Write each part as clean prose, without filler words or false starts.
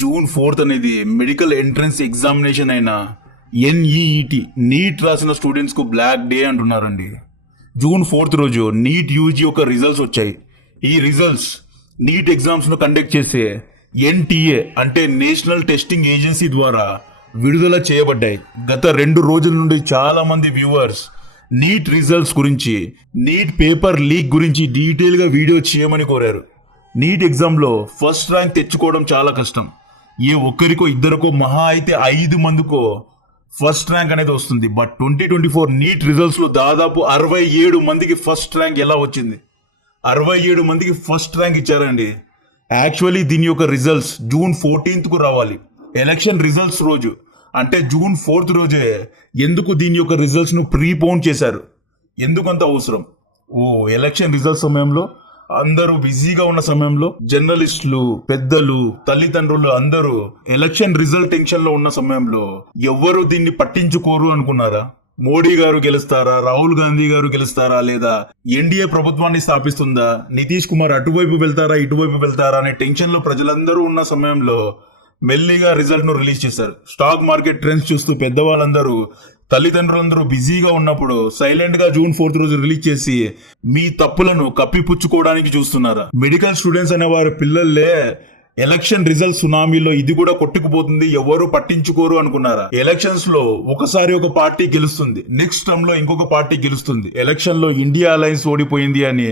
June 4th అనేది medical entrance examination అయిన NEET neat రాసిన స్టూడెంట్స్ కు బ్లాక్ డే అంటున్నారండి. జూన్ 4th రోజు నీట్ యూజీ యొక్క రిజల్ట్స్ వచ్చాయి. ఈ రిజల్ట్స్ నీట్ ఎగ్జామ్స్ ను కండక్ట్ చేసే ఎన్టీఏ అంటే నేషనల్ టెస్టింగ్ ఏజెన్సీ ద్వారా విడుదల చేయబడ్డాయి. గత 2 రోజుల నుండి చాలా మంది వ్యూవర్స్ నీట్ రిజల్ట్స్ గురించి, నీట్ పేపర్ లీక్ గురించి డీటెయిల్ గా వీడియో చేయమని కోరారు. నీట్ ఎగ్జామ్లో ఫస్ట్ ర్యాంక్ తెచ్చుకోవడం చాలా కష్టం. ఏ ఒక్కరికో ఇద్దరికో మహా అయితే 5 మందికో ఫస్ట్ ర్యాంక్ అనేది వస్తుంది. బట్ 2024 నీట్ రిజల్ట్స్ లో దాదాపు 67 మందికి ఫస్ట్ ర్యాంక్ ఎలా వచ్చింది? 67 మందికి ఫస్ట్ ర్యాంక్ ఇచ్చారండి. యాక్చువల్లీ దీని యొక్క రిజల్ట్స్ జూన్ 14th కు రావాలి, ఎలక్షన్ రిజల్ట్స్ రోజు. అంటే జూన్ 4th రోజే ఎందుకు దీని యొక్క రిజల్ట్స్ ను ప్రీపోన్ చేశారు? ఎందుకంత అవసరం? ఎలక్షన్ రిజల్ట్స్ సమయంలో అందరూ బిజీగా ఉన్న సమయంలో జర్నలిస్టులు, పెద్దలు, తల్లిదండ్రులు అందరూ ఎలక్షన్ రిజల్ట్ టెన్షన్ లో ఉన్న సమయంలో ఎవ్వరూ దీన్ని పట్టించుకోరు అనుకున్నారా? మోడీ గారు గెలుస్తారా, రాహుల్ గాంధీ గారు గెలుస్తారా, లేదా ఎన్డీఏ ప్రభుత్వాన్ని స్థాపిస్తుందా, నితీష్ కుమార్ అటువైపు వెళ్తారా ఇటువైపు వెళ్తారా అనే టెన్షన్ లో ప్రజలందరూ ఉన్న సమయంలో మెల్లిగా రిజల్ట్ ను రిలీజ్ చేశారు. స్టాక్ మార్కెట్ ట్రెండ్స్ చూస్తూ పెద్దవాళ్ళందరూ, తల్లిదండ్రులందరూ బిజీగా ఉన్నప్పుడు సైలెంట్ గా జూన్ 4th రోజు రిలీజ్ చేసి మీ తప్పులను కప్పిపుచ్చుకోవడానికి చూస్తున్నారా? మెడికల్ స్టూడెంట్స్ అనే వారి పిల్లలే ఎలక్షన్ రిజల్ట్ సునామీలో ఇది కూడా కొట్టుకుపోతుంది, ఎవరు పట్టించుకోరు అనుకున్నారా? ఎలక్షన్స్ లో ఒకసారి ఒక పార్టీ గెలుస్తుంది, నెక్స్ట్ టర్మ్ లో ఇంకొక పార్టీ గెలుస్తుంది. ఎలక్షన్ లో ఇండియా అలయన్స్ ఓడిపోయింది అని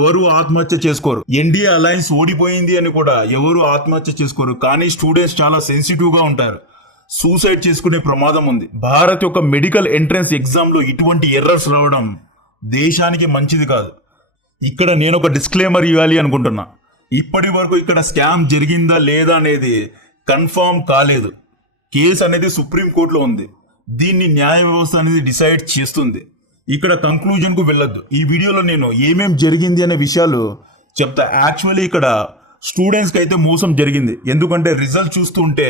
ఎవరు ఆత్మహత్య చేసుకోరు. ఎన్డీఏ అలయన్స్ ఓడిపోయింది అని కూడా ఎవరు ఆత్మహత్య చేసుకోరు. కానీ స్టూడెంట్స్ చాలా సెన్సిటివ్ గా ఉంటారు, సూసైడ్ చేసుకునే ప్రమాదం ఉంది. భారత్ యొక్క మెడికల్ ఎంట్రన్స్ ఎగ్జామ్ లో ఇటువంటి ఎర్రర్స్ రావడం దేశానికి మంచిది కాదు. ఇక్కడ నేను ఒక డిస్క్లైమర్ ఇవ్వాలి అనుకుంటున్నా. ఇప్పటి వరకు ఇక్కడ స్కామ్ జరిగిందా లేదా అనేది కన్ఫర్మ్ కాలేదు. కేసు అనేది సుప్రీం కోర్టులో ఉంది. దీన్ని న్యాయ వ్యవస్థ అనేది డిసైడ్ చేస్తుంది. ఇక్కడ కంక్లూజన్ కు వెళ్ళొద్దు. ఈ వీడియోలో నేను ఏమేం జరిగింది అనే విషయాలు చెప్తా. యాక్చువల్లీ ఇక్కడ స్టూడెంట్స్ కి అయితే మోసం జరిగింది. ఎందుకంటే రిజల్ట్ చూస్తుంటే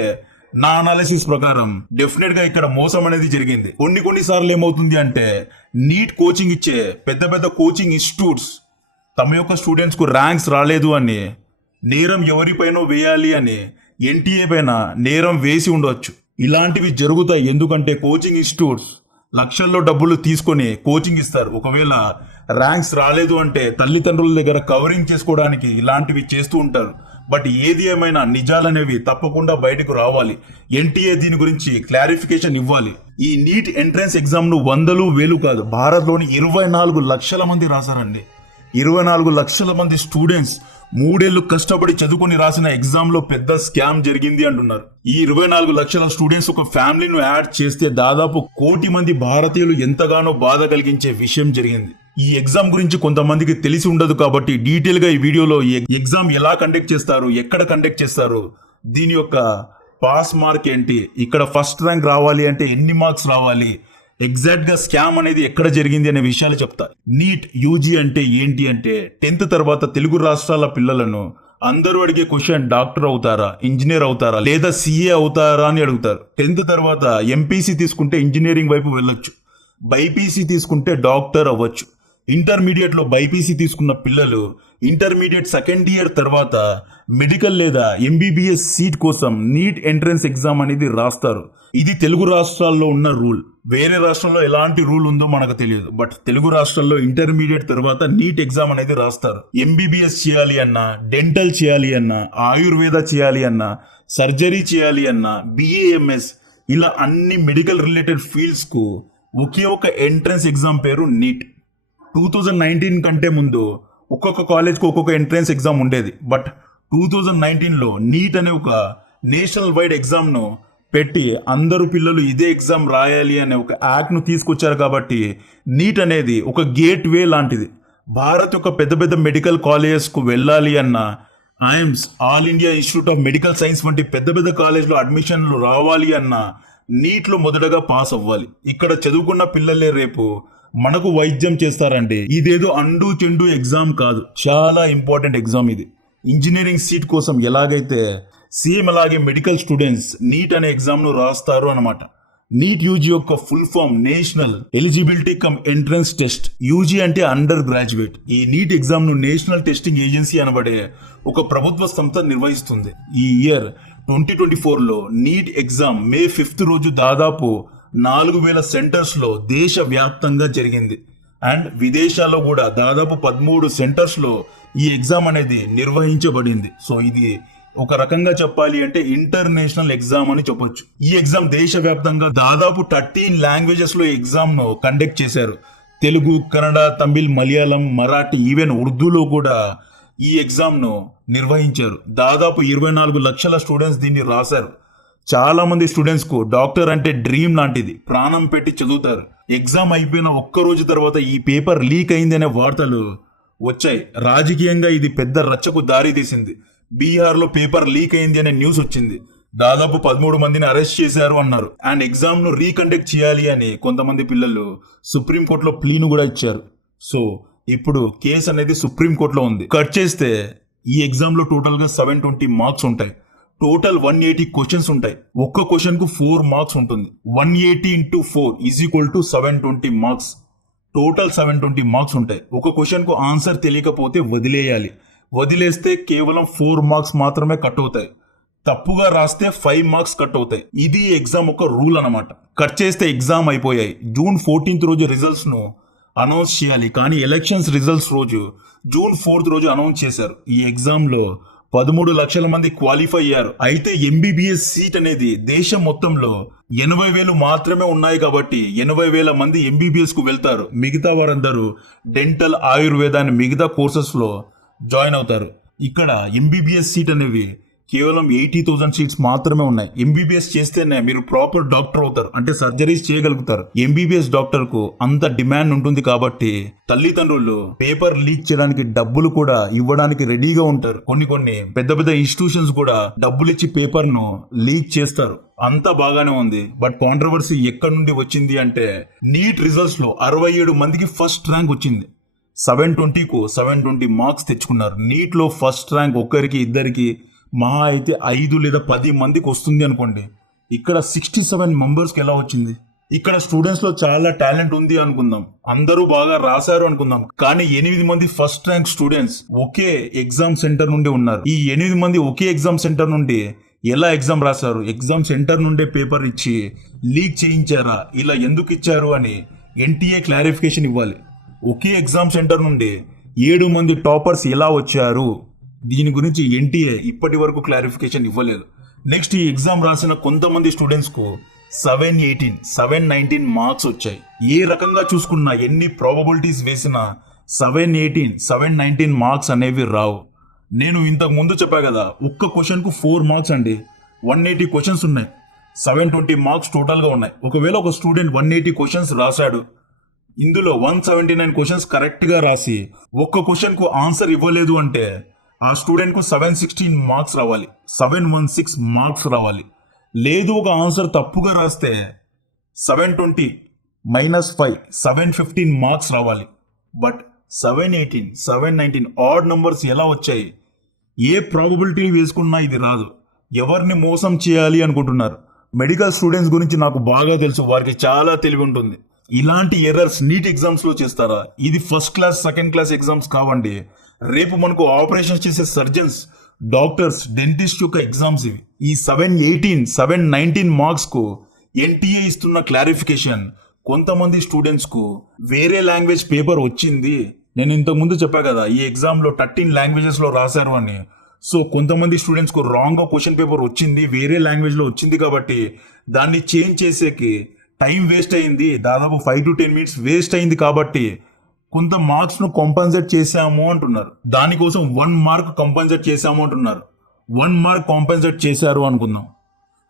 నా అనాలిసిస్ ప్రకారం డెఫినెట్ గా ఇక్కడ మోసం అనేది జరిగింది. కొన్ని సార్లు ఏమవుతుంది అంటే నీట్ కోచింగ్ ఇచ్చే పెద్ద పెద్ద కోచింగ్ ఇన్స్టిట్యూట్స్ తమ యొక్క స్టూడెంట్స్ కు ర్యాంక్స్ రాలేదు అని నేరం ఎవరిపైనో వేయాలి అని ఎన్టీఏ పైన నేరం వేసి ఉండవచ్చు. ఇలాంటివి జరుగుతాయి. ఎందుకంటే కోచింగ్ ఇన్స్టిట్యూట్స్ లక్షల్లో డబ్బులు తీసుకొని కోచింగ్ ఇస్తారు. ఒకవేళ ర్యాంక్స్ రాలేదు అంటే తల్లిదండ్రుల దగ్గర కవరింగ్ చేసుకోవడానికి ఇలాంటివి చేస్తూ ఉంటారు. బట్ ఏది ఏమైనా నిజాలనేవి తప్పకుండా బయటకు రావాలి. ఎన్టీఏ దీని గురించి క్లారిఫికేషన్ ఇవ్వాలి. ఈ నీట్ ఎంట్రన్స్ ఎగ్జామ్ ను 100,000 కాదు, భారత్లోని 24 లక్షల మంది రాశారండి. 24 లక్షల మంది స్టూడెంట్స్ 3 ఏళ్లు కష్టపడి చదువుకొని రాసిన ఎగ్జామ్ లో పెద్ద స్కామ్ జరిగింది అంటున్నారు. ఈ 24 లక్షల స్టూడెంట్స్ ఒక ఫ్యామిలీను యాడ్ చేస్తే దాదాపు 1 కోటి మంది భారతీయులు ఎంతగానో బాధ కలిగించే విషయం జరిగింది. ఈ ఎగ్జామ్ గురించి కొంతమందికి తెలిసి ఉండదు కాబట్టి డీటెయిల్ గా ఈ వీడియోలో ఈ ఎగ్జామ్ ఎలా కండక్ట్ చేస్తారు, ఎక్కడ కండక్ట్ చేస్తారు, దీని యొక్క పాస్ మార్క్ ఏంటి, ఇక్కడ ఫస్ట్ ర్యాంక్ రావాలి అంటే ఎన్ని మార్క్స్ రావాలి, ఎగ్జాక్ట్ గా స్కామ్ అనేది ఎక్కడ జరిగింది అనే విషయాలు చెప్తా. నీట్ యూజీ అంటే ఏంటి అంటే 10th తర్వాత తెలుగు రాష్ట్రాల పిల్లలను అందరూ అడిగే క్వశ్చన్ డాక్టర్ అవుతారా, ఇంజనీర్ అవుతారా, లేదా సిఏ అవుతారా అని అడుగుతారు. 10th తర్వాత ఎంపీసీ తీసుకుంటే ఇంజనీరింగ్ వైపు వెళ్ళొచ్చు, బైపీసీ తీసుకుంటే డాక్టర్ అవ్వచ్చు. ఇంటర్మీడియట్ లో బైపీసీ తీసుకున్న పిల్లలు ఇంటర్మీడియట్ సెకండ్ ఇయర్ తర్వాత మెడికల్ లేదా ఎంబీబీఎస్ సీట్ కోసం నీట్ ఎంట్రన్స్ ఎగ్జామ్ అనేది రాస్తారు. ఇది తెలుగు రాష్ట్రాల్లో ఉన్న రూల్. వేరే రాష్ట్రంలో ఎలాంటి రూల్ ఉందో మనకు తెలియదు. బట్ తెలుగు రాష్ట్రాల్లో ఇంటర్మీడియట్ తర్వాత నీట్ ఎగ్జామ్ అనేది రాస్తారు. ఎంబీబీఎస్ చేయాలి అన్నా, డెంటల్ చేయాలి అన్నా, ఆయుర్వేద చేయాలి అన్నా, సర్జరీ చేయాలి అన్నా, బిఏఎంఎస్, ఇలా అన్ని మెడికల్ రిలేటెడ్ ఫీల్డ్స్ కు ఒకే ఒక ఎంట్రన్స్ ఎగ్జామ్ పేరు నీట్. 2019 కంటే ముందు ఒక్కొక్క కాలేజ్కి ఒక్కొక్క ఎంట్రన్స్ ఎగ్జామ్ ఉండేది. బట్ 2019లో నీట్ అనే ఒక నేషనల్ వైడ్ ఎగ్జామ్ ను పెట్టి అందరూ పిల్లలు ఇదే ఎగ్జామ్ రాయాలి అనే ఒక యాక్ట్ ను తీసుకొచ్చారు. కాబట్టి నీట్ అనేది ఒక గేట్ వే లాంటిది. భారత్ యొక్క పెద్ద పెద్ద మెడికల్ కాలేజెస్ కు వెళ్ళాలి అన్నా, IIMs, all India institute of medical science వంటి పెద్ద పెద్ద కాలేజ్లో అడ్మిషన్లు రావాలి అన్నా నీట్ లో మొదటగా పాస్ అవ్వాలి. ఇక్కడ చదువుకున్న పిల్లలే రేపు మనకు వైద్యం చేస్తారండి. ఇదేదో అండు చెండు ఎగ్జామ్ కాదు, చాలా ఇంపార్టెంట్ ఎగ్జామ్ ఇది. ఇంజనీరింగ్ సీట్ కోసం ఎలాగైతే సేమ్ అలాగే మెడికల్ స్టూడెంట్స్ నీట్ అనే ఎగ్జామ్ ను రాస్తారు అన్నమాట. నీట్ యూజీ యొక్క full form national eligibility cum entrance test. UG అంటే అండర్ గ్రాడ్యుయేట్. ఈ నీట్ ఎగ్జామ్ ను నేషనల్ టెస్టింగ్ ఏజెన్సీ అనబడే ఒక ప్రభుత్వ సంస్థ నిర్వహిస్తుంది. ఈ ఇయర్ 2024లో నీట్ ఎగ్జామ్ మే 5th రోజు దాదాపు 4,000 సెంటర్స్లో దేశవ్యాప్తంగా జరిగింది. అండ్ విదేశాల్లో కూడా దాదాపు 13 సెంటర్స్లో ఈ ఎగ్జామ్ అనేది నిర్వహించబడింది. సో ఇది ఒక రకంగా చెప్పాలి అంటే ఇంటర్నేషనల్ ఎగ్జామ్ అని చెప్పొచ్చు. ఈ ఎగ్జామ్ దేశవ్యాప్తంగా దాదాపు 13 లాంగ్వేజెస్ లో ఎగ్జామ్ ను కండక్ట్ చేశారు. తెలుగు, కన్నడ, తమిళ్, మలయాళం, మరాఠీ, ఈవెన్ ఉర్దూలో కూడా ఈ ఎగ్జామ్ ను నిర్వహించారు. దాదాపు 24 లక్షల స్టూడెంట్స్ దీన్ని రాశారు. చాలా మంది స్టూడెంట్స్ కు డాక్టర్ అంటే డ్రీమ్ లాంటిది, ప్రాణం పెట్టి చదువుతారు. ఎగ్జామ్ అయిపోయిన ఒక్క రోజు తర్వాత ఈ పేపర్ లీక్ అయిందనే వార్తలు వచ్చాయి. రాజకీయంగా ఇది పెద్ద రచ్చకు దారి తీసింది. బీహార్లో పేపర్ లీక్ అయింది అనే న్యూస్ వచ్చింది. దాదాపు 13 మందిని అరెస్ట్ చేశారు అన్నారు. అండ్ ఎగ్జామ్ ను రీకండక్ట్ చేయాలి అని కొంతమంది పిల్లలు సుప్రీంకోర్టులో ప్లీను కూడా ఇచ్చారు. సో ఇప్పుడు కేసు అనేది సుప్రీంకోర్టులో ఉంది. కట్ చేస్తే ఈ ఎగ్జామ్ లో టోటల్ గా 720 మార్క్స్ ఉంటాయి. టోటల్ 180 క్వశ్చన్స్ ఉంటాయి. ఒక్క క్వశ్చన్ కు 4 మార్క్స్ ఉంటుంది. 180 into 4 = 720 మార్క్స్. టోటల్ 720 మార్క్స్ ఉంటాయి. ఒక క్వశ్చన్ కు ఆన్సర్ తెలియకపోతే వదిలేయాలి. వదిలేస్తే కేవలం 4 మార్క్స్ మాత్రమే కట్ అవుతాయి. తప్పుగా రాస్తే 5 మార్క్స్ కట్ అవుతాయి. ఇది ఎగ్జామ్ ఒక రూల్ అన్నమాట. కట్ చేస్తే ఎగ్జామ్ అయిపోయాయి. జూన్ 14th రోజు రిజల్ట్స్ ను అనౌన్స్ చేయాలి. కానీ ఎలక్షన్స్ రిజల్ట్స్ రోజు జూన్ 4th రోజు అనౌన్స్ చేశారు. ఈ ఎగ్జామ్ లో 13 లక్షల మంది క్వాలిఫై అయ్యారు. అయితే ఎంబీబీఎస్ సీట్ అనేది దేశం మొత్తంలో 80,000 మాత్రమే ఉన్నాయి కాబట్టి 80,000 మంది ఎంబీబీఎస్ కు వెళ్తారు. మిగతా వారందరూ డెంటల్, ఆయుర్వేదాన్ని మిగతా కోర్సెస్ లో జాయిన్ అవుతారు. ఇక్కడ ఎంబీబీఎస్ సీట్ అనేవి కేవలం 80,000 సీట్స్ మాత్రమే ఉన్నాయి. ఎంబీబీఎస్ చేస్తేనే మీరు ప్రాపర్ డాక్టర్ అవుతారు, అంటే సర్జరీస్ చేయగలుగుతారు. ఎంబీబీఎస్ డాక్టర్ కు అంత డిమాండ్ ఉంటుంది కాబట్టి తల్లిదండ్రులు పేపర్ లీక్ చేయడానికి డబ్బులు కూడా ఇవ్వడానికి రెడీగా ఉంటారు. కొన్ని పెద్ద పెద్ద ఇన్స్టిట్యూషన్స్ కూడా డబ్బులు ఇచ్చి పేపర్ ను లీక్ చేస్తారు. అంతా బాగానే ఉంది. బట్ కాంట్రవర్సీ ఎక్కడి నుండి వచ్చింది అంటే నీట్ రిజల్ట్స్ లో 67 మందికి ఫస్ట్ ర్యాంక్ వచ్చింది. 720 మార్క్స్ తెచ్చుకున్నారు. నీట్ లో ఫస్ట్ ర్యాంక్ ఒక్కరికి ఇద్దరికి మహా అయితే 5 లేదా 10 మందికి వస్తుంది అనుకోండి. ఇక్కడ 67 మెంబర్స్కి ఎలా వచ్చింది? ఇక్కడ స్టూడెంట్స్ లో చాలా టాలెంట్ ఉంది అనుకుందాం, అందరూ బాగా రాశారు అనుకుందాం. కానీ 8 మంది ఫస్ట్ ర్యాంక్ స్టూడెంట్స్ ఒకే ఎగ్జామ్ సెంటర్ నుండి ఉన్నారు. ఈ 8 మంది ఒకే ఎగ్జామ్ సెంటర్ నుండి ఎలా ఎగ్జామ్ రాశారు? ఎగ్జామ్ సెంటర్ నుండే పేపర్ ఇచ్చి లీక్ చేయించారా? ఇలా ఎందుకు ఇచ్చారు అని ఎన్టీఏ క్లారిఫికేషన్ ఇవ్వాలి. ఒకే ఎగ్జామ్ సెంటర్ నుండి 7 మంది టాపర్స్ ఎలా వచ్చారు? దీని గురించి ఎన్టీఏ ఇప్పటి వరకు క్లారిఫికేషన్ ఇవ్వలేదు. నెక్స్ట్ ఈ ఎగ్జామ్ రాసిన కొంతమంది స్టూడెంట్స్ కు 719 మార్క్స్ వచ్చాయి. ఏ రకంగా చూసుకున్నా, ఎన్ని ప్రాబబిలిటీస్ వేసినా 719 మార్క్స్ అనేవి రావు. నేను ఇంతకు ముందు చెప్పా కదా, ఒక్క క్వశ్చన్ కు 4 మార్క్స్ అండి. 180 క్వశ్చన్స్ ఉన్నాయి. 720 మార్క్స్ టోటల్ గా ఉన్నాయి. ఒకవేళ ఒక స్టూడెంట్ 180 క్వశ్చన్స్ రాశాడు, ఇందులో 179 క్వశ్చన్స్ కరెక్ట్ గా రాసి ఒక్క క్వశ్చన్ కు ఆన్సర్ ఇవ్వలేదు అంటే ఆ స్టూడెంట్ కు 716 మార్క్స్ రావాలి, 716 మార్క్స్ రావాలి. లేదు ఒక ఆన్సర్ తప్పుగా రాస్తే 720 - 5 715 మార్క్స్ రావాలి. బట్ 718 719 ఆడ్ నంబర్స్ ఎలా వచ్చాయి? ఏ ప్రాబబిలిటీ వేసుకున్నా ఇది రాదు. ఎవరిని మోసం చేయాలి అనుకుంటున్నారు? మెడికల్ స్టూడెంట్స్ గురించి నాకు బాగా తెలుసు, వారికి చాలా తెలివి ఉంటుంది. ఇలాంటి ఎర్రర్స్ నీట్ ఎగ్జామ్స్ లో చేస్తారా? ఇది first class, second class exams కావండి. రేపు మనకు ఆపరేషన్స్ చేసే సర్జన్స్, డాక్టర్స్, డెంటిస్ట్ యొక్క ఎగ్జామ్స్ ఇవి. ఈ 718 719 మార్క్స్ కు ఎన్టీఏ ఇస్తున్న క్లారిఫికేషన్, కొంతమంది స్టూడెంట్స్ కు వేరే లాంగ్వేజ్ పేపర్ వచ్చింది. నేను ఇంతకు ముందు చెప్పా కదా, ఈ ఎగ్జామ్ లో 13 లాంగ్వేజెస్ లో రాశారు అని. సో కొంతమంది స్టూడెంట్స్ కు రాంగ్ గా క్వశ్చన్ పేపర్ వచ్చింది, వేరే లాంగ్వేజ్ లో వచ్చింది కాబట్టి దాన్ని చేంజ్ చేసేకి టైం వేస్ట్ అయింది. దాదాపు 5 to 10 minutes వేస్ట్ అయింది కాబట్టి కొంత మార్క్స్ ను కాంపన్సేట్ చేశాము అంటున్నారు. దానికోసం 1 మార్క్ కాంపన్సేట్ చేశాము అంటున్నారు. 1 మార్క్ కాంపన్సేట్ చేశారు అనుకుందాం.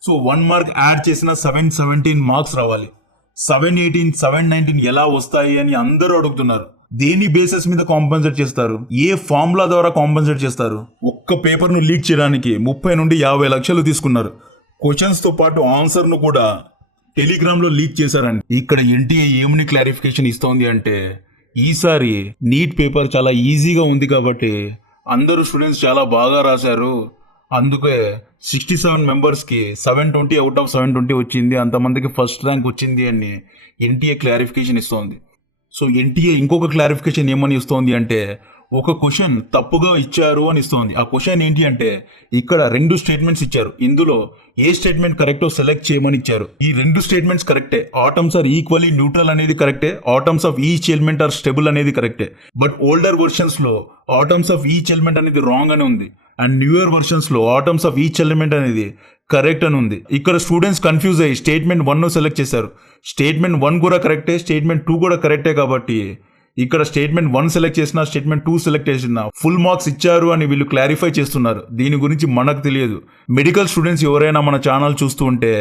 సో 1 మార్క్ యాడ్ చేసిన 717 మార్క్స్ రావాలి. 718 719 ఎలా వస్తాయి అని అందరూ అడుగుతున్నారు. దేని బేసిస్ మీద కాంపన్సేట్ చేస్తారు? ఏ ఫార్ములా ద్వారా కాంపన్సేట్ చేస్తారు? ఒక్క పేపర్ ను లీక్ చేయడానికి 30 నుండి 50 లక్షలు తీసుకున్నారు. క్వశ్చన్స్ తో పాటు ఆన్సర్ ను కూడా టెలిగ్రామ్ లో లీక్ చేశారండి. ఇక్కడ ఎన్టీఏ ఏమని క్లారిఫికేషన్ ఇస్తోంది అంటే, ఈసారి నీట్ పేపర్ చాలా ఈజీగా ఉంది కాబట్టి అందరూ స్టూడెంట్స్ చాలా బాగా రాశారు, అందుకే 67 మెంబర్స్ కి 720 out of 720 వచ్చింది, అంతమందికి ఫస్ట్ ర్యాంక్ వచ్చింది అని ఎన్టీఏ క్లారిఫికేషన్ ఇస్తోంది. సో ఎన్టీఏ ఇంకొక క్లారిఫికేషన్ ఏమని ఇస్తోంది అంటే, ఒక క్వశ్చన్ తప్పుగా ఇచ్చారు అని ఇస్తోంది. ఆ క్వశ్చన్ ఏంటి అంటే ఇక్కడ 2 స్టేట్మెంట్స్ ఇచ్చారు. ఇందులో ఏ స్టేట్మెంట్ కరెక్టో సెలెక్ట్ చేయమని ఇచ్చారు. ఈ 2 స్టేట్మెంట్స్ కరెక్టే. ఆటమ్స్ ఆర్ ఈక్వల్లీ న్యూట్రల్ అనేది కరెక్టే. Atoms of each element are stable అనేది కరెక్టే. బట్ ఓల్డర్ వర్షన్స్ లో ఆటమ్స్ ఆఫ్ ఈచ్ ఎలిమెంట్ అనేది రాంగ్ అని ఉంది. అండ్ న్యూయర్ వర్షన్స్ లో ఆటమ్స్ ఆఫ్ ఈచ్ ఎలిమెంట్ అనేది కరెక్ట్ అని ఉంది. ఇక్కడ స్టూడెంట్స్ కన్ఫ్యూజ్ అయ్యి స్టేట్మెంట్ 1 సెలెక్ట్ చేశారు. స్టేట్మెంట్ 1 కూడా కరెక్టే, స్టేట్మెంట్ 2 కూడా కరెక్టే. కాబట్టి ఇక్కడ స్టేట్మెంట్ 1 సెలెక్ట్ చేసిన, స్టేట్మెంట్ 2 సెలెక్ట్ చేసిన ఫుల్ మార్క్స్ ఇచ్చారు అని వీళ్ళు క్లారిఫై చేస్తున్నారు. దీని గురించి మనకు తెలియదు. మెడికల్ స్టూడెంట్స్ ఎవరైనా మన ఛానల్ చూస్తూ ఉంటే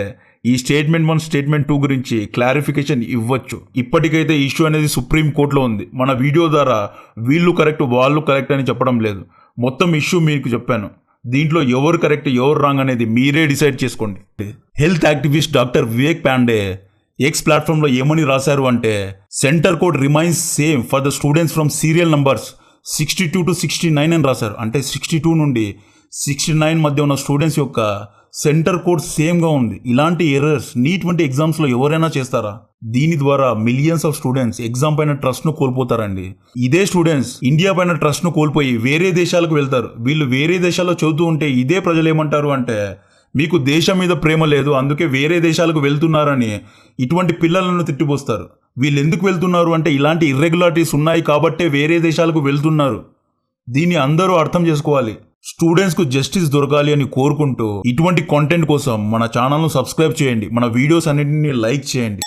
ఈ స్టేట్మెంట్ 1 స్టేట్మెంట్ 2 గురించి క్లారిఫికేషన్ ఇవ్వచ్చు. ఇప్పటికైతే ఇష్యూ అనేది సుప్రీం కోర్టులో ఉంది. మన వీడియో ద్వారా వీళ్ళు కరెక్ట్ వాళ్ళు కరెక్ట్ అని చెప్పడం లేదు. మొత్తం ఇష్యూ మీకు చెప్పాను. దీంట్లో ఎవరు కరెక్ట్ ఎవరు రాంగ్ అనేది మీరే డిసైడ్ చేసుకోండి. Health activist doctor Vivek Pandey X ప్లాట్ఫామ్లో ఏమని రాశారు అంటే centre code remains same for the students from serial numbers 62 to 69 అని రాశారు. అంటే 62 నుండి 69 మధ్య ఉన్న స్టూడెంట్స్ యొక్క సెంటర్ కోడ్ సేమ్గా ఉంది. ఇలాంటి ఎర్రర్స్ నీట్ వంటి ఎగ్జామ్స్లో ఎవరైనా చేస్తారా? దీని ద్వారా మిలియన్స్ ఆఫ్ స్టూడెంట్స్ ఎగ్జామ్ పైన ట్రస్ట్ను కోల్పోతారండి. ఇదే స్టూడెంట్స్ ఇండియా పైన ట్రస్ట్ను కోల్పోయి వేరే దేశాలకు వెళ్తారు. వీళ్ళు వేరే దేశాల్లో చదువుతూ ఉంటే ఇదే ప్రజలు ఏమంటారు అంటే మీకు దేశం మీద ప్రేమ లేదు, అందుకే వేరే దేశాలకు వెళ్తున్నారని ఇటువంటి పిల్లలను తిట్టిపోస్తారు. వీళ్ళు ఎందుకు వెళ్తున్నారు అంటే ఇలాంటి ఇర్రెగ్యులారిటీస్ ఉన్నాయి కాబట్టే వేరే దేశాలకు వెళ్తున్నారు. దీన్ని అందరూ అర్థం చేసుకోవాలి. స్టూడెంట్స్కు జస్టిస్ దొరకాలి అని కోరుకుంటూ ఇటువంటి కాంటెంట్ కోసం మన ఛానల్ను సబ్స్క్రైబ్ చేయండి. మన వీడియోస్ అన్నింటినీ లైక్ చేయండి.